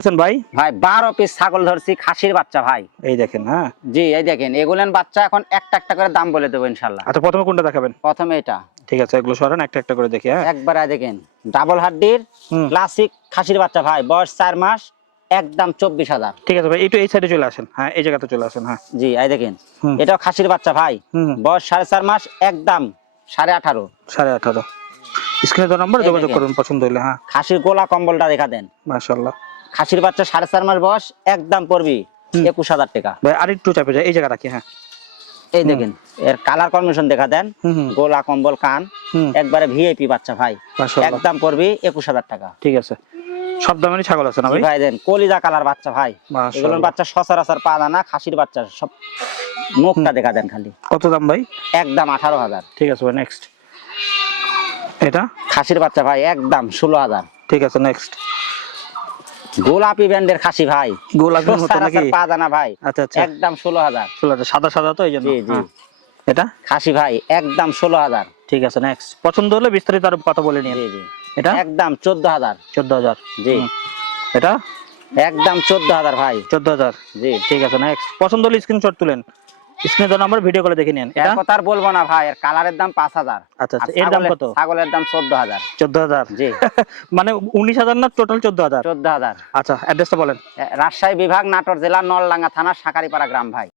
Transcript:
ভাই ভাই 12 পিস ছাগল ধরছি খাসির বাচ্চা ভাই। এই দেখেন। হ্যাঁ জি এই দেখেন এগুলেন বাচ্চা এখন একটা একটা করে দাম বলে দেবো ইনশাল্লাহ। আচ্ছা, প্রথমে কোনটা দেখাবেন? প্রথমে এটা ঠিক আছে, এগুলো সরান, একটা একটা করে দেখি। হ্যাঁ একবার দেখেন ডাবল হাড্ডির হুম ক্লাসিক খাসির বাচ্চা ভাই, বয়স 4 মাস, একদম 24,000। ঠিক আছে ভাই, একটু এই সাইডে চলে আসেন। হ্যাঁ এই জায়গাতে চলে আসেন। হ্যাঁ জি এই দেখেন হুম এটাও খাসির বাচ্চা ভাই, হুম বয়স 4.5 মাস, একদম 18.5। 18.5। স্ক্রিনে দেওয়া নাম্বার এই যোগাযোগ দেখেন। করুন পছন্দ হলে। হ্যাঁ খাসির গোলা কম্বলটা দেখা দেন। মাশাআল্লাহ। খাসির বাচ্চা 4.5 মাস বয়স, একদম পড়বি 21,000 টাকা। ভাই আরেকটু চাপে যায়, এই জায়গা রাখি। হ্যাঁ এই দেখেন এর কালার কম্বিনেশন দেখা দেন, হুম হুম গোলা কম্বল কান, হুম একবারে ভিআইপি বাচ্চা ভাই, মাশাআল্লাহ। একদম পড়বি 21,000 টাকা। ঠিক আছে, সব দামেরই ছাগল আছে না জি ভাই? ভাই দেন কলিজা কালার বাচ্চা ভাই, মাশাআল্লাহ। এগুলোর বাচ্চা সচরাচর পাওয়া যায় না, খাসির বাচ্চা সব। মুখটা দেখা দেন খালি, কত দাম ভাই? একদম 18,000। ঠিক আছে ভাই, নেক্সট। এটা খাসির বাচ্চা ভাই একদম 16,000। ঠিক আছে, নেক্সট। গোলাপি ব্যান্ডের খাসি ভাই, গোলাপের মতো নাকি? সচরাচর পাওয়া যায় না ভাই, আচ্ছা আচ্ছা, একদম 16,000। সাদা সাদা তো এই জন্য। জি জি হ্যাঁ। এটা খাসি ভাই একদম 16,000। ঠিক আছে, নেক্সট। পছন্দ হলে বিস্তারিত আরো কথা বলে নিন। জি জি এটা একদম 14,000। 14,000। জি এটা একদম 14,000 ভাই। 14,000। জি ঠিক আছে, নেক্সট। পছন্দ হলে স্ক্রিনশট তুলেন, স্ক্রিনে দেওয়া নাম্বার ভিডিও কলে দেখে নিন। এর এটা কথা আর বলবো না ভাই, এর কালারের দাম 5,000। আচ্ছা আর আচ্ছা, এর দাম কত? ছাগলের দাম 14,000। 14,000। জি মানে 19,000 না, টোটাল 14,000? 14,000। আচ্ছা, অ্যাড্রেসটা বলেন। রাজশাহী বিভাগ, নাটোর জেলা, নলডাঙ্গা থানা, সাকারিপাড়া গ্রাম ভাই।